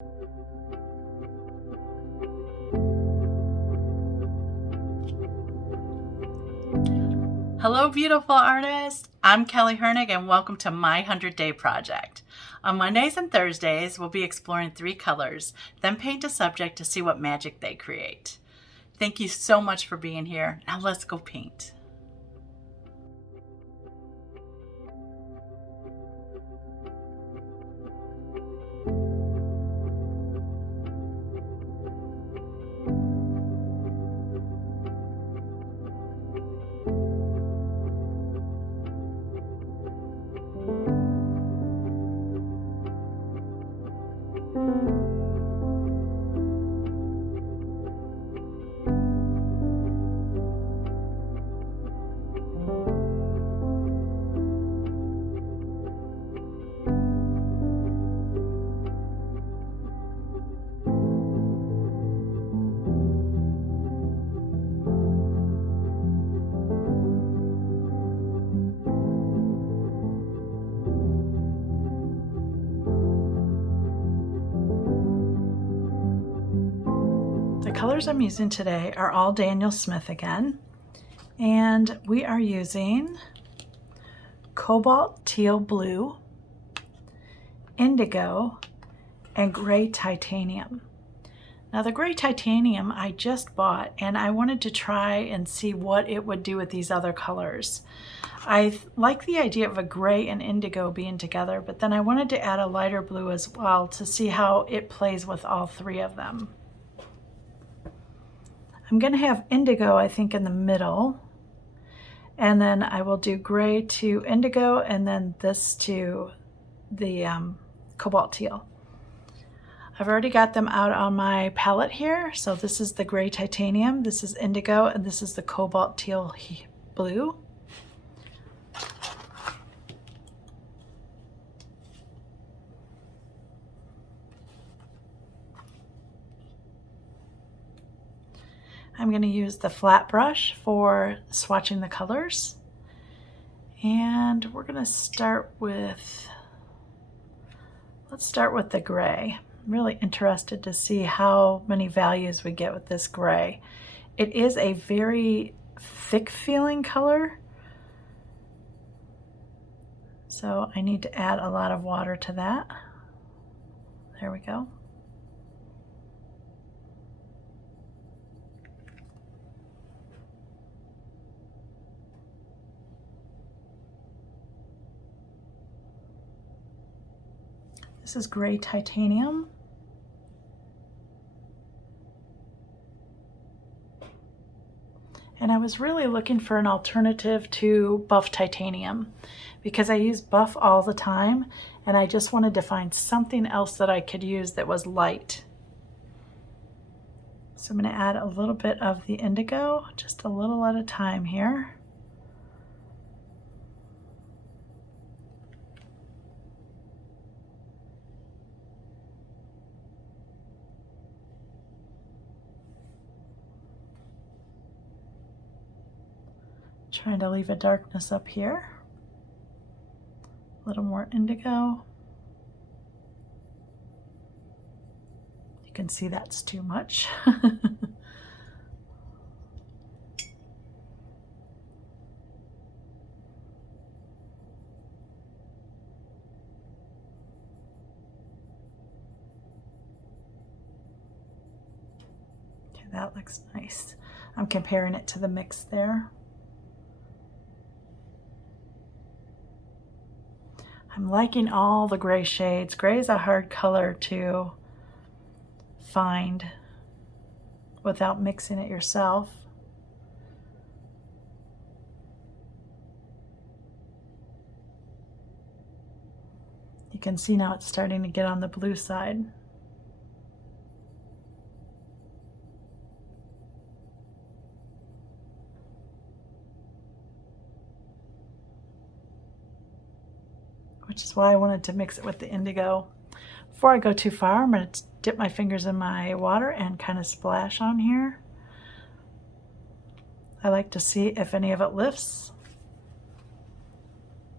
Hello, beautiful artists. I'm Kelly Hernig, and welcome to my 100-Day Project. On Mondays and Thursdays, we'll be exploring 3 colors, then paint a subject to see what magic they create. Thank you so much for being here. Now let's go paint. The colors I'm using today are all Daniel Smith again, and we are using cobalt teal blue, indigo, and gray titanium. Now the gray titanium I just bought, and I wanted to try and see what it would do with these other colors. I like the idea of a gray and indigo being together, but then I wanted to add a lighter blue as well to see how it plays with all 3 of them. I'm going to have indigo, I think, in the middle, and then I will do gray to indigo, and then this to the cobalt teal. I've already got them out on my palette here. So this is the gray titanium, this is indigo, and this is the cobalt teal blue. I'm going to use the flat brush for swatching the colors. And we're going to start with, let's start with the gray. I'm really interested to see how many values we get with this gray. It is a very thick feeling color, so I need to add a lot of water to that. There we go. This is gray titanium. And I was really looking for an alternative to buff titanium because I use buff all the time, and I just wanted to find something else that I could use that was light. So I'm going to add a little bit of the indigo, just a little at a time here. Trying to leave a darkness up here. A little more indigo. You can see that's too much. Okay, that looks nice. I'm comparing it to the mix there. I'm liking all the gray shades. Gray is a hard color to find without mixing it yourself. You can see now it's starting to get on the blue side. Which is why I wanted to mix it with the indigo. Before I go too far, I'm going to dip my fingers in my water and kind of splash on here. I like to see if any of it lifts.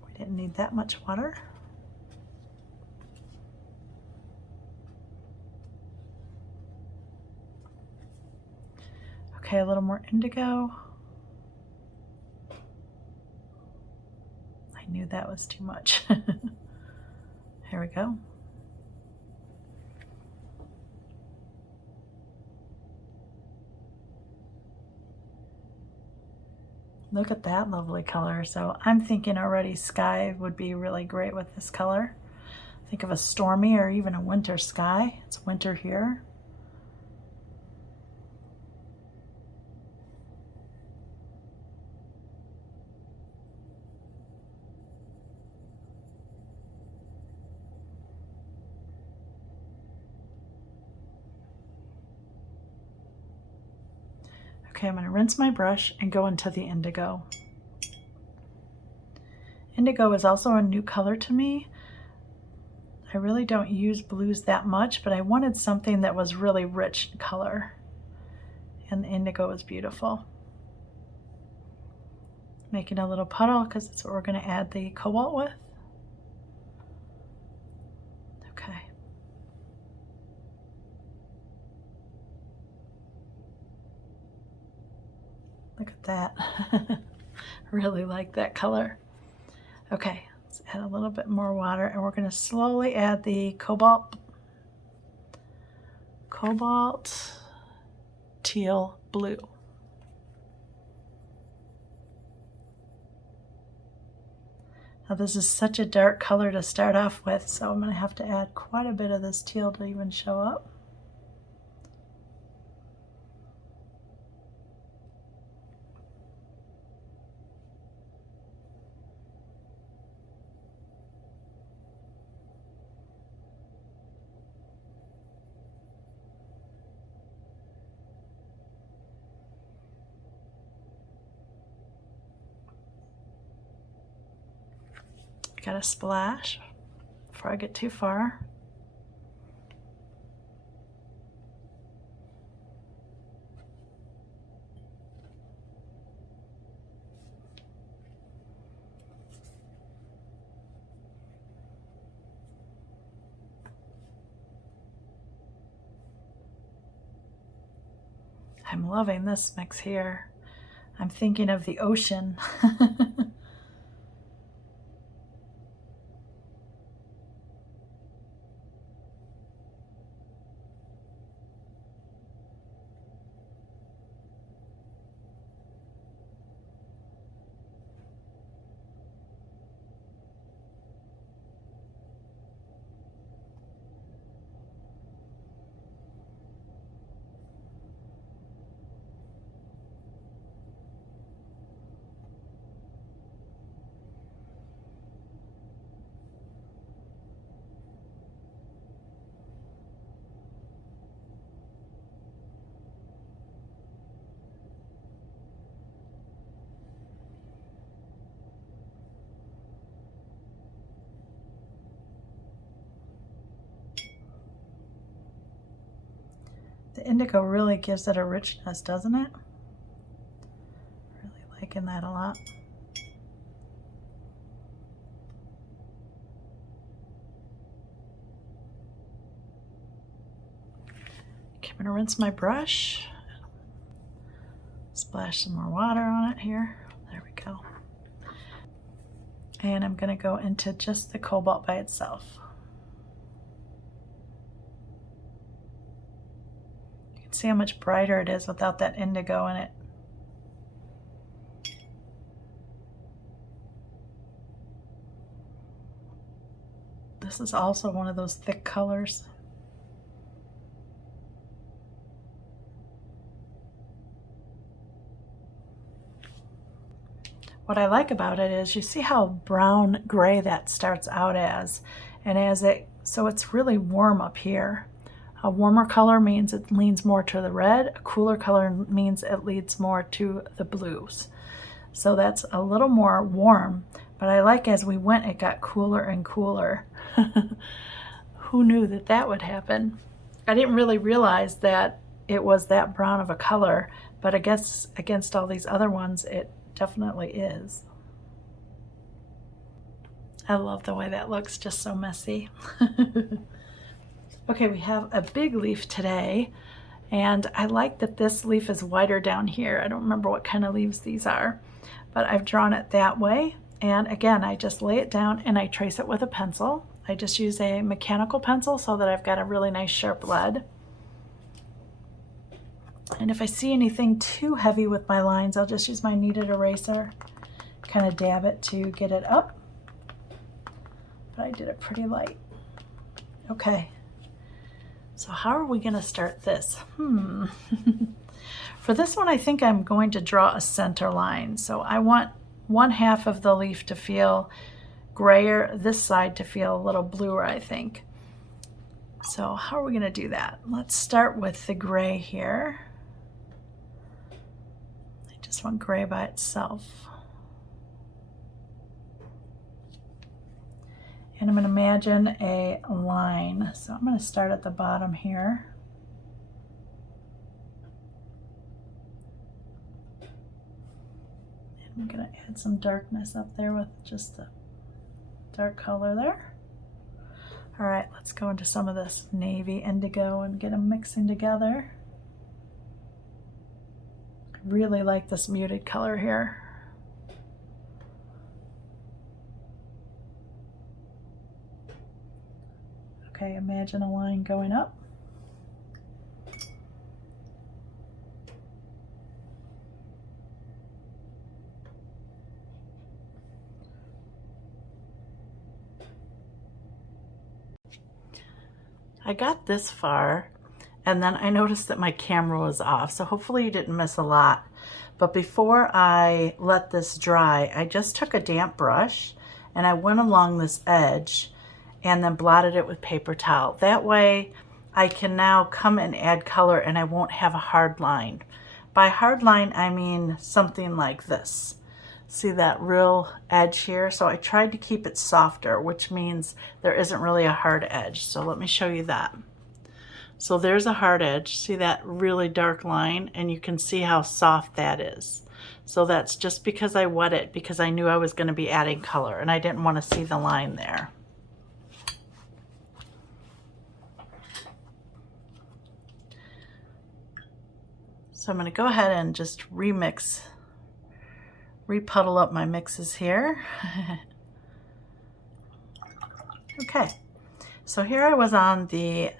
We didn't need that much water. Okay, a little more indigo. I knew that was too much. Here we go. Look at that lovely color. So I'm thinking already sky would be really great with this color. Think of a stormy or even a winter sky. It's winter here. Okay, I'm going to rinse my brush and go into the indigo. Indigo is also a new color to me. I really don't use blues that much, but I wanted something that was really rich in color. And the indigo is beautiful. Making a little puddle because that's what we're going to add the cobalt with. Okay. Look at that. Really like that color. Okay, let's add a little bit more water and we're going to slowly add the cobalt teal blue. Now this is such a dark color to start off with, so I'm going to have to add quite a bit of this teal to even show up. Got a splash before I get too far. I'm loving this mix here. I'm thinking of the ocean. The indigo really gives it a richness, doesn't it? Really liking that a lot. Okay, I'm gonna rinse my brush. Splash some more water on it here. There we go. And I'm gonna go into just the cobalt by itself. See how much brighter it is without that indigo in it. This is also one of those thick colors. What I like about it is you see how brown gray that starts out as, and so it's really warm up here. A warmer color means it leans more to the red. A cooler color means it leans more to the blues. So that's a little more warm, but I like as we went, it got cooler and cooler. Who knew that that would happen? I didn't really realize that it was that brown of a color, but I guess against all these other ones, it definitely is. I love the way that looks, just so messy. Okay, we have a big leaf today, And I like that this leaf is wider down here. I don't remember what kind of leaves these are, but I've drawn it that way. And again, I just lay it down and I trace it with a pencil. I just use a mechanical pencil so that I've got a really nice sharp lead. And if I see anything too heavy with my lines, I'll just use my kneaded eraser, kind of dab it to get it up. But I did it pretty light. Okay, so how are we gonna start this? For this one, I think I'm going to draw a center line. So I want one half of the leaf to feel grayer, this side to feel a little bluer, I think. So how are we gonna do that? Let's start with the gray here. I just want gray by itself. And I'm going to imagine a line. So I'm going to start at the bottom here. And I'm going to add some darkness up there with just the dark color there. All right, let's go into some of this navy indigo and get them mixing together. I really like this muted color here. Okay, imagine a line going up. I got this far and then I noticed that my camera was off, so hopefully you didn't miss a lot. But before I let this dry, I just took a damp brush and I went along this edge and then blotted it with paper towel. That way I can now come and add color and I won't have a hard line. By hard line, I mean something like this. See that real edge here? So I tried to keep it softer, which means there isn't really a hard edge. So let me show you that. So there's a hard edge. See that really dark line? And you can see how soft that is. So that's just because I wet it, because I knew I was going to be adding color and I didn't want to see the line there. So I'm going to go ahead and just repuddle up my mixes here. Okay, so here I was on the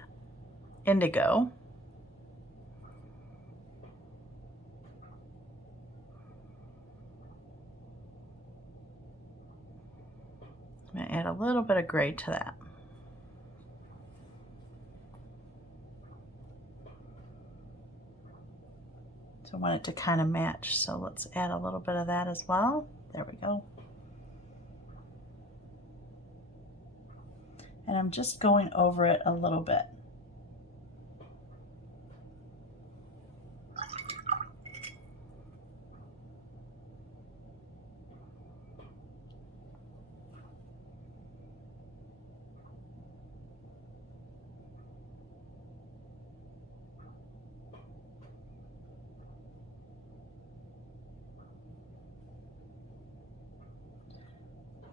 indigo. I'm going to add a little bit of gray to that. So I want it to kind of match, so let's add a little bit of that as well. There we go. And I'm just going over it a little bit.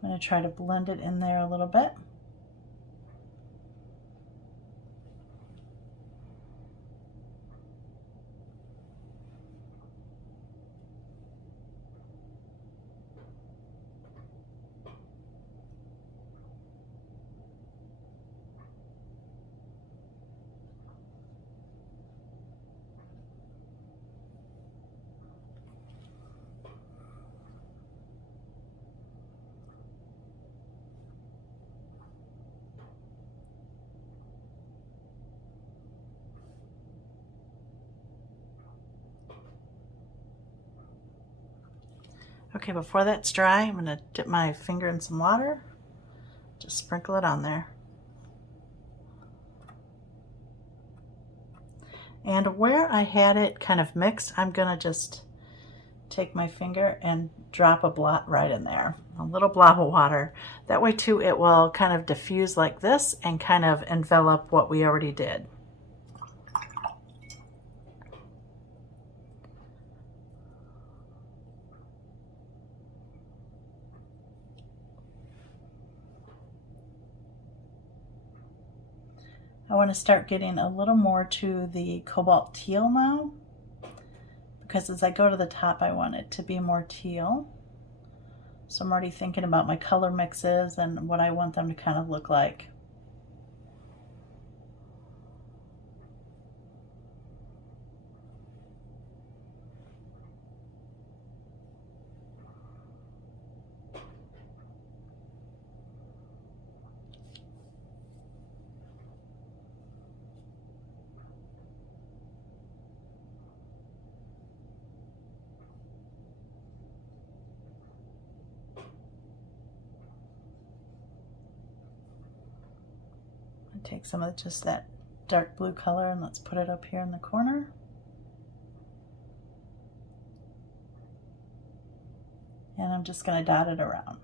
I'm going to try to blend it in there a little bit. Okay, before that's dry, I'm going to dip my finger in some water, just sprinkle it on there. And where I had it kind of mixed, I'm going to just take my finger and drop a blot right in there, a little blob of water. That way too, it will kind of diffuse like this and kind of envelop what we already did. I want to start getting a little more to the cobalt teal now, because as I go to the top I want it to be more teal. So I'm already thinking about my color mixes and what I want them to kind of look like. Take some of just that dark blue color and let's put it up here in the corner. And I'm just going to dot it around.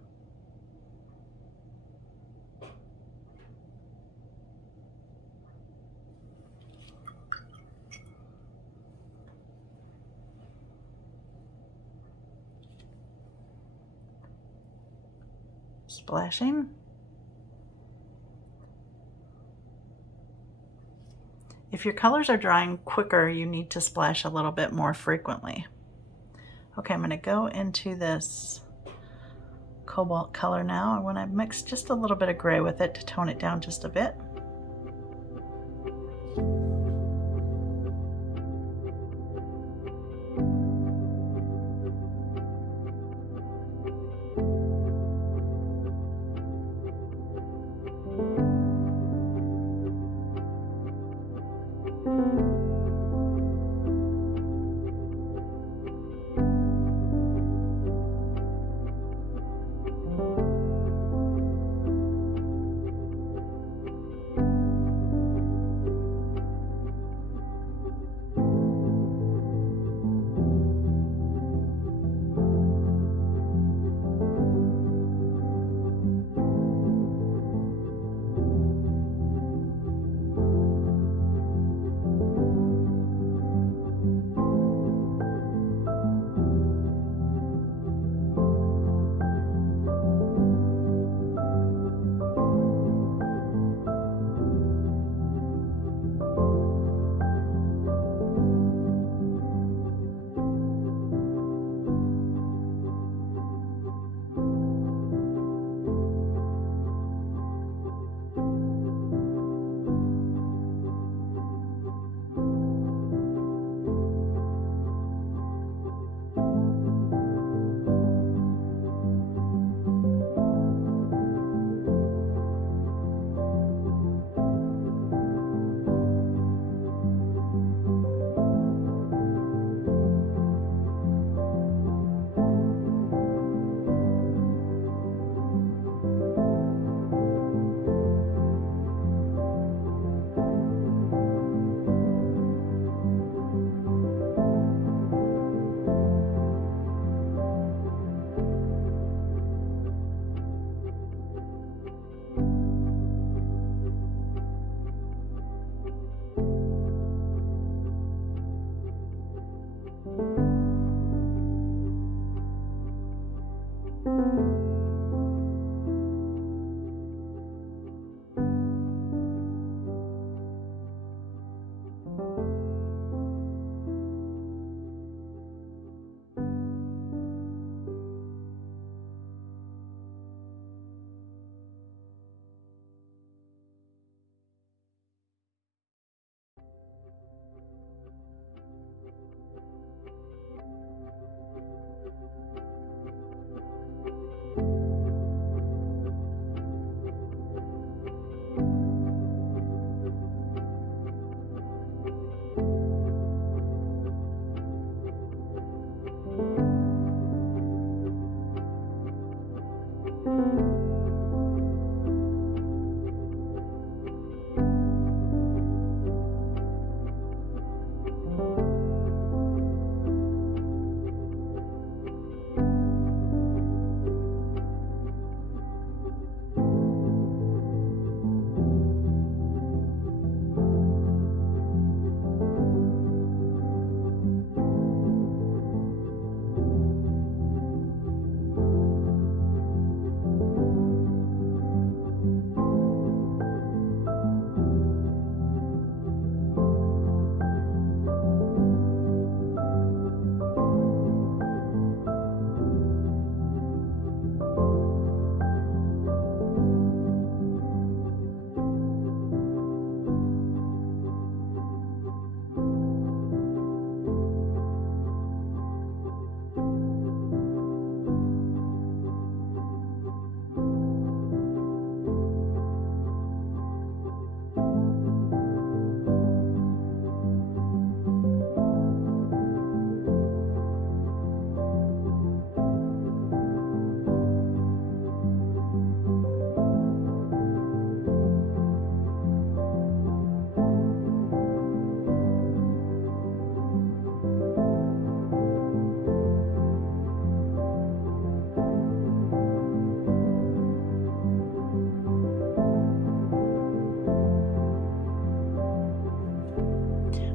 Splashing. If your colors are drying quicker, you need to splash a little bit more frequently. Okay, I'm going to go into this cobalt color now. I want to mix just a little bit of gray with it to tone it down just a bit.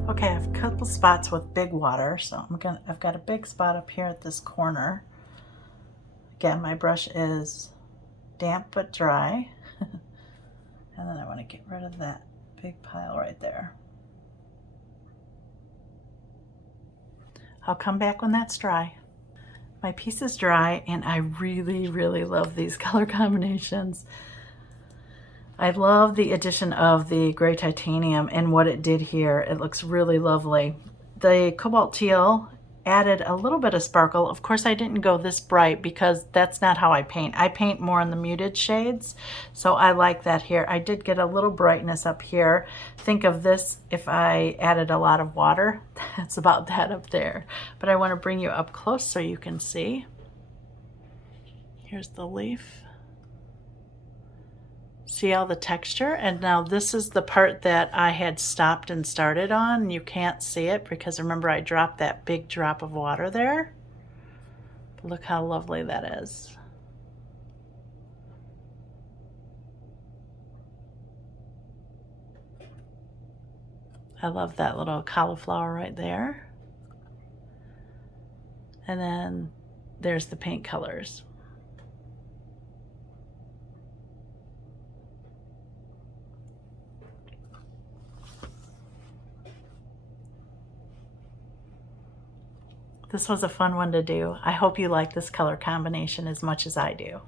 Okay, I have a couple spots with big water, so I've got a big spot up here at this corner. Again, my brush is damp but dry. And then I want to get rid of that big pile right there. I'll come back when that's dry. My piece is dry and I really, really love these color combinations. I love the addition of the gray titanium and what it did here. It looks really lovely. The cobalt teal added a little bit of sparkle. Of course, I didn't go this bright because that's not how I paint. I paint more in the muted shades, so I like that here. I did get a little brightness up here. Think of this if I added a lot of water. That's about that up there. But I want to bring you up close so you can see. Here's the leaf. See all the texture? And now this is the part that I had stopped and started on. You can't see it because remember I dropped that big drop of water there. But look how lovely that is. I love that little cauliflower right there. And then there's the paint colors. This was a fun one to do. I hope you like this color combination as much as I do.